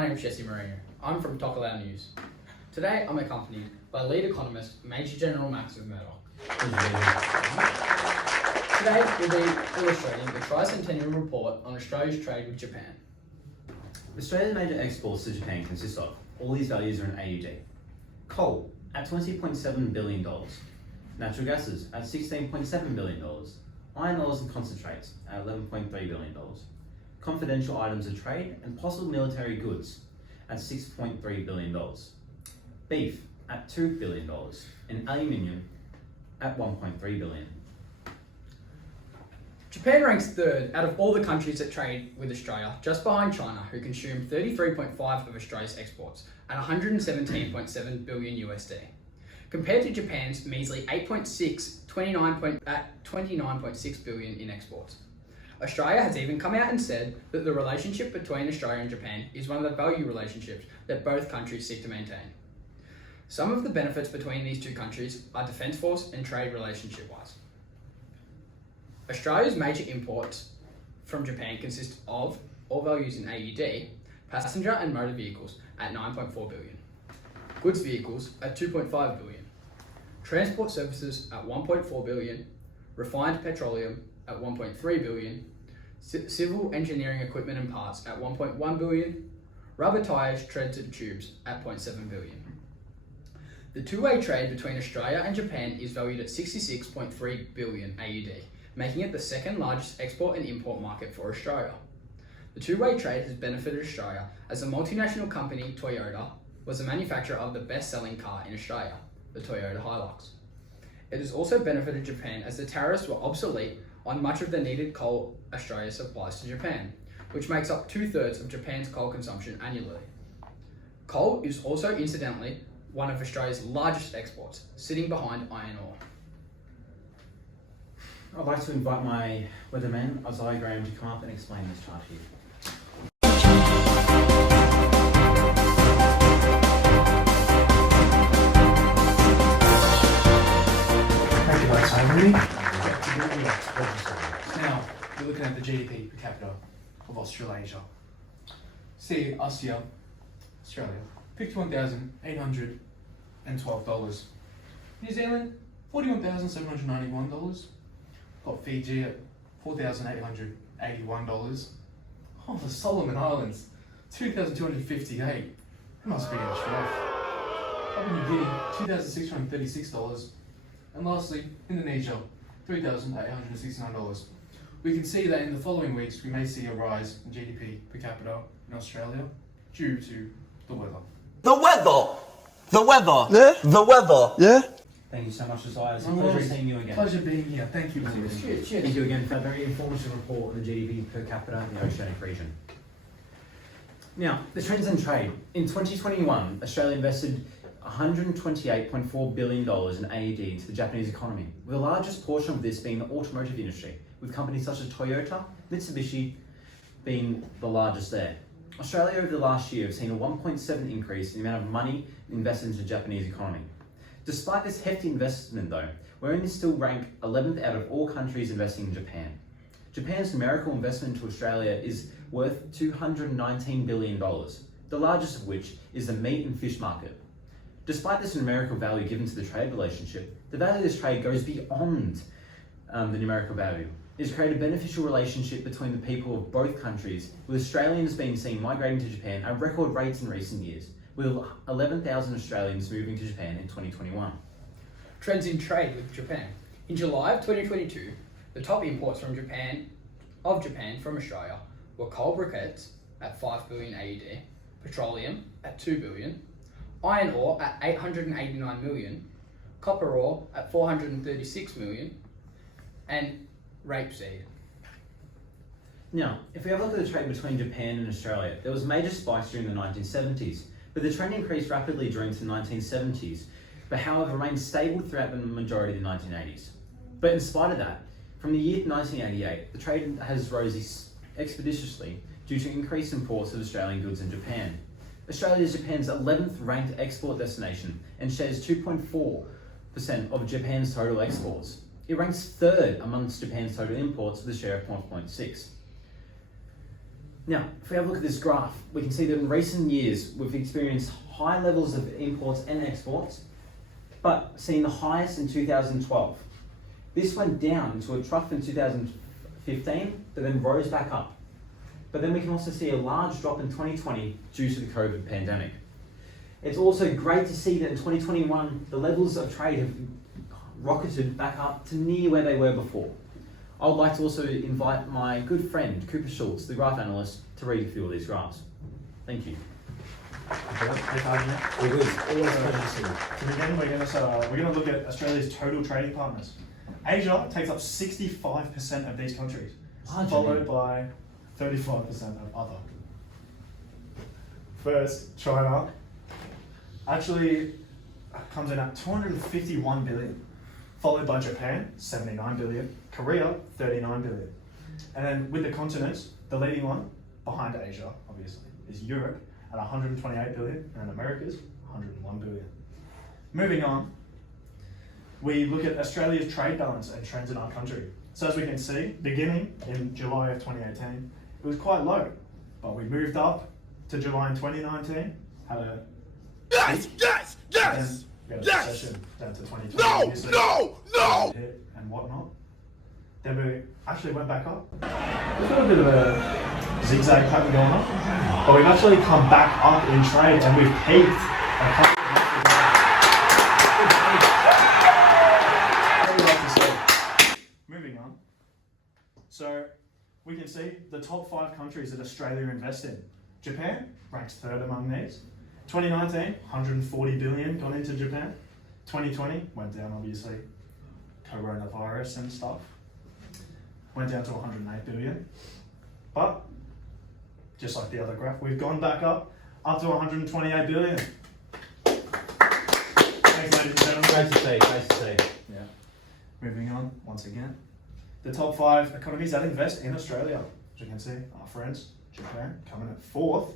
My name is Jesse Marino. I'm from Tokelau News. Today I'm accompanied by lead economist Major General Max of Murdoch. Today we'll be illustrating the tricentennial report on Australia's trade with Japan. Australia's major exports to Japan consist of, all these values are in AUD. Coal at $20.7 billion, natural gases at $16.7 billion, iron ores and concentrates at $11.3 billion, confidential items of trade and possible military goods at $6.3 billion, beef at $2 billion, and aluminium at $1.3 billion. Japan ranks third out of all the countries that trade with Australia, just behind China, who consume 33.5% of Australia's exports at 117.7 billion USD. Compared to Japan's measly 29.6 billion in exports. Australia has even come out and said that the relationship between Australia and Japan is one of the value relationships that both countries seek to maintain. Some of the benefits between these two countries are defence force and trade relationship-wise. Australia's major imports from Japan consist of, all values in AUD, passenger and motor vehicles at 9.4 billion, goods vehicles at 2.5 billion, transport services at 1.4 billion, refined petroleum at 1.3 billion, civil engineering equipment and parts at 1.1 billion, rubber tyres, treads and tubes at 0.7 billion. The two-way trade between Australia and Japan is valued at 66.3 billion AUD, making it the second largest export and import market for Australia. The two-way trade has benefited Australia as the multinational company Toyota was the manufacturer of the best-selling car in Australia, the Toyota Hilux. It has also benefited Japan as the tariffs were obsolete on much of the needed coal Australia supplies to Japan, which makes up 2/3 of Japan's coal consumption annually. Coal is also incidentally one of Australia's largest exports, sitting behind iron ore. I'd like to invite my weatherman, Isaiah Graham, to come up and explain this chart here. Thank you guys for having me. Now, we're looking at the GDP per capita of Australasia. See us here, Australia, $51,812. New Zealand, $41,791. Got Fiji at $4,881. Oh, the Solomon Islands, $2,258. That must be in Australia. Papua New Guinea, $2,636. And lastly, Indonesia, $3,869. We can see that in the following weeks we may see a rise in GDP per capita in Australia due to the weather. The weather! Yeah? The weather! Yeah? Thank you so much, Isaiah. It's a pleasure seeing you again. Pleasure being here. Thank you. Cheers. Thank you again for a very informative report on the GDP per capita in the Oceanic region. Now, the trends in trade. In 2021, Australia invested $128.4 billion in AUD into the Japanese economy, with the largest portion of this being the automotive industry, with companies such as Toyota, Mitsubishi being the largest there. Australia over the last year have seen a 1.7 increase in the amount of money invested into the Japanese economy. Despite this hefty investment though, we're only still ranked 11th out of all countries investing in Japan. Japan's numerical investment into Australia is worth $219 billion, the largest of which is the meat and fish market. Despite this numerical value given to the trade relationship, the value of this trade goes beyond the numerical value. It has created a beneficial relationship between the people of both countries, with Australians being seen migrating to Japan at record rates in recent years, with 11,000 Australians moving to Japan in 2021. Trends in trade with Japan. In July of 2022, the top imports from Japan from Australia were coal briquettes at 5 billion AUD, petroleum at 2 billion, iron ore at 889 million, copper ore at 436 million, and rapeseed. Now, if we have a look at the trade between Japan and Australia, there was major spikes during the 1970s, but the trend increased rapidly during the 1970s, but however remained stable throughout the majority of the 1980s. But in spite of that, from the year 1988, the trade has rose expeditiously due to increased imports of Australian goods in Japan. Australia is Japan's 11th ranked export destination and shares 2.4% of Japan's total exports. It ranks third amongst Japan's total imports with a share of 0.6%. Now, if we have a look at this graph, we can see that in recent years we've experienced high levels of imports and exports, but seen the highest in 2012. This went down to a trough in 2015, but then rose back up. But then we can also see a large drop in 2020 due to the COVID pandemic. It's also great to see that in 2021, the levels of trade have rocketed back up to near where they were before. I would like to also invite my good friend, Cooper Schultz, the graph analyst, to read a few of these graphs. Thank you. To begin, we're going to look at Australia's total trading partners. Asia takes up 65% of these countries, followed by 35% of other. First, China actually comes in at 251 billion, followed by Japan, 79 billion, Korea, 39 billion. And then with the continents, the leading one, behind Asia, obviously, is Europe at 128 billion, and America's 101 billion. Moving on, we look at Australia's trade balance and trends in our country. So as we can see, beginning in July of 2018, it was quite low, but we moved up to July in 2019, had a Yes! Yes! Yes! we had a Yes! recession down to 2020, No! obviously, No! hit and whatnot. Then we actually went back up. We've got a bit of a zigzag pattern going on, but we've actually come back up in trade and we've peaked a couple of months ago. What do you like to see? Moving on. So we can see the top 5 countries that Australia invests in. Japan ranks 3rd among these. 2019, 140 billion gone into Japan. 2020 went down, obviously, coronavirus and stuff. Went down to 108 billion. But just like the other graph, we've gone back up to 128 billion. Thanks, ladies and gentlemen. Great to see, great to see. Yeah. Moving on, once again. The top 5 economies that invest in Australia. As you can see, our friends, Japan, coming at 4th.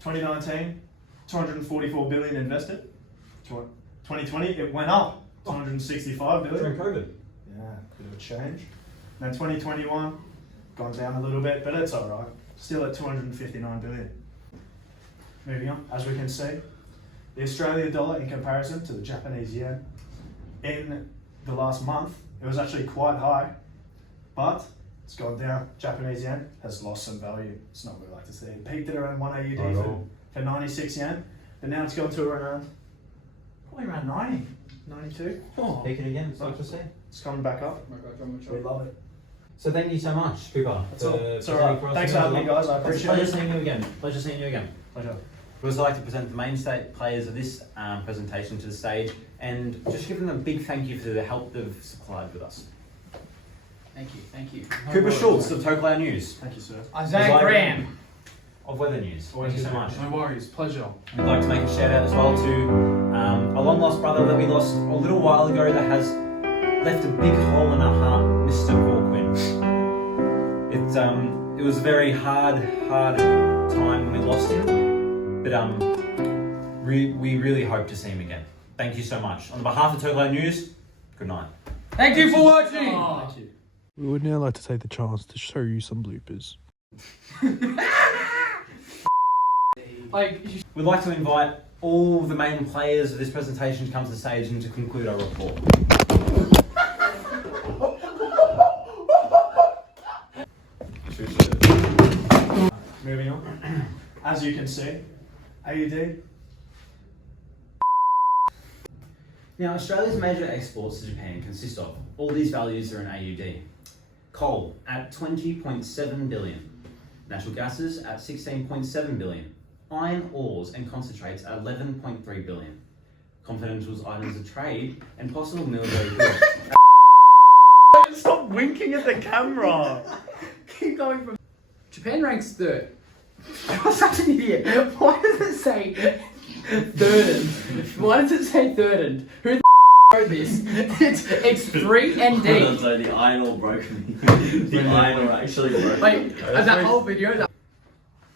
2019, 244 billion invested. 2020, it went up to 165 billion. During COVID. Yeah, bit of a change. Then 2021, gone down a little bit, but it's alright. Still at 259 billion. Moving on, as we can see, the Australian dollar in comparison to the Japanese yen, in the last month, it was actually quite high, but it's gone down. Japanese yen has lost some value. It's not what we like to see. It peaked at around 1 AUD for 96 yen, but now it's gone to around, probably around 90, 92. Oh, peak it again, so to say. It's coming back up. Oh my God, John, We love it. So thank you so much, Cooper. It's alright. Thanks for having me, guys. I appreciate Pleasure it. seeing you again. Pleasure seeing you again. Pleasure. We'd also like to present the mainstay players of this presentation to the stage and just give them a big thank you for the help they've supplied with us. Thank you, thank you. Cooper Schultz of Tokelau News, Thank you, sir. Isaiah Graham. of Weather News. Thank you so much. No worries, pleasure. We'd like to make a shout out as well to a long lost brother that we lost a little while ago that has left a big hole in our heart, Mr. Corquin. It was a very hard time when we lost him, but we really hope to see him again. Thank you so much. On behalf of Tokelau News, good night. Thank you for watching. Thank you. We would now like to take the chance to show you some bloopers. We'd like to invite all the main players of this presentation to come to the stage and to conclude our report. Moving on. As you can see, AUD. Now, Australia's major exports to Japan consist of, all these values are in AUD. Coal at 20.7 billion. Natural gases at 16.7 billion. Iron ores and concentrates at 11.3 billion. Confidential items of trade and possible military goods. Stop winking at the camera. Keep going from. Japan ranks 3rd. You're such an idiot. Why does it say 3rd? Why does it say 3rd? Who the wrote this? It's 3 and D. So the iron ore broke me. The iron ore actually broke Wait, me. that whole video.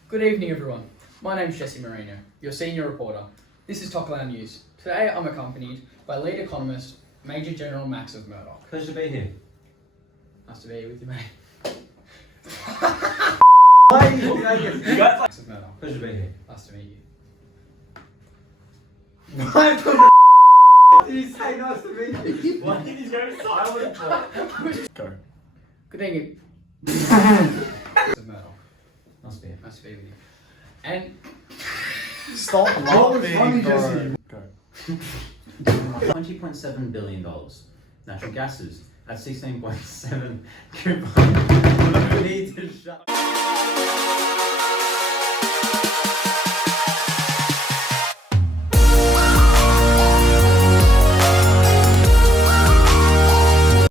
Good evening, everyone. My name's Jesse Marino, your senior reporter. This is Tokelau News. Today I'm accompanied by lead economist, Major General Max of Murdoch. Pleasure to be here. Nice to be here with you, mate. Acts of murder. Pleasure being here. Nice to meet you. Why did you say nice to meet you? Why did he go silent for? Go. Good evening. Acts of murder. Nice to be here. Nice to be with you. And Stop laughing, bro. Go. $20.7 billion. Natural gases at 16.7 coupon.